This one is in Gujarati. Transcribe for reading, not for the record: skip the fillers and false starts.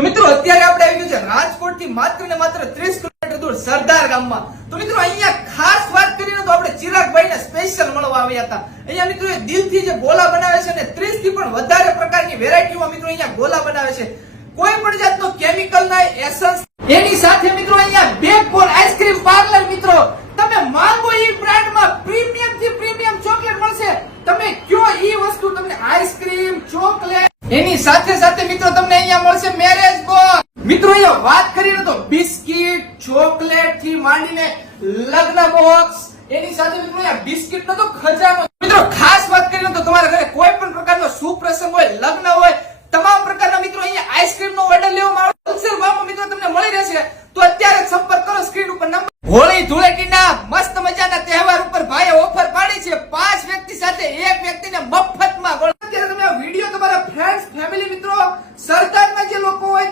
તો મિત્રો અત્યારે આપણે આવી ગયું છે રાજકોટ થી માત્ર ને માત્ર 30 કિલોમીટર દૂર સરદાર ગામમાં। તો મિત્રો અહીંયા ખાસ વાત કરીને તો આપણે ચિરાગભાઈને સ્પેશિયલ મળવા આવ્યા હતા। અહીંયા મિત્રો એ દિલથી જે ગોલા બનાવે છે ને 30 થી પણ વધારે પ્રકારની વેરાયટીમાં મિત્રો અહીંયા ગોલા બનાવે છે। કોઈ પણ જાતનો કેમિકલ ના એસન્સ એની સાથે મિત્રો અહીંયા બેકબોન આઈસ્ક્રીમ પાર્લર મિત્રો તમે માંગો એ બ્રાન્ડમાં પ્રીમિયમ થી પ્રીમિયમ ચોકલેટ મળશે। તમે કયો ઈ વસ્તુ તમને આઈસ્ક્રીમ ચોકલેટ એની સાથે સાથે મિત્રો તમને અહીંયા મળશે મેરેજ બોક્સ। મિત્રો અહીંયા વાત કરીને તો બિસ્કિટ ચોકલેટ થી માંડીને લગ્ન બોક્સ એની સાથે મિત્રો અહીંયા બિસ્કિટ નો તો ખજાનો। મિત્રો ખાસ વાત કરીને તો તમારા ઘરે કોઈ પણ પ્રકારનો સુપ્રસંગ હોય લગ્ન હોય તમામ પ્રકારના મિત્રો અહીંયા આઈસ્ક્રીમ નો ઓર્ડર લેવામાં આવે હોલસેલ ભાવમાં મિત્રો તમને મળી રહેશે।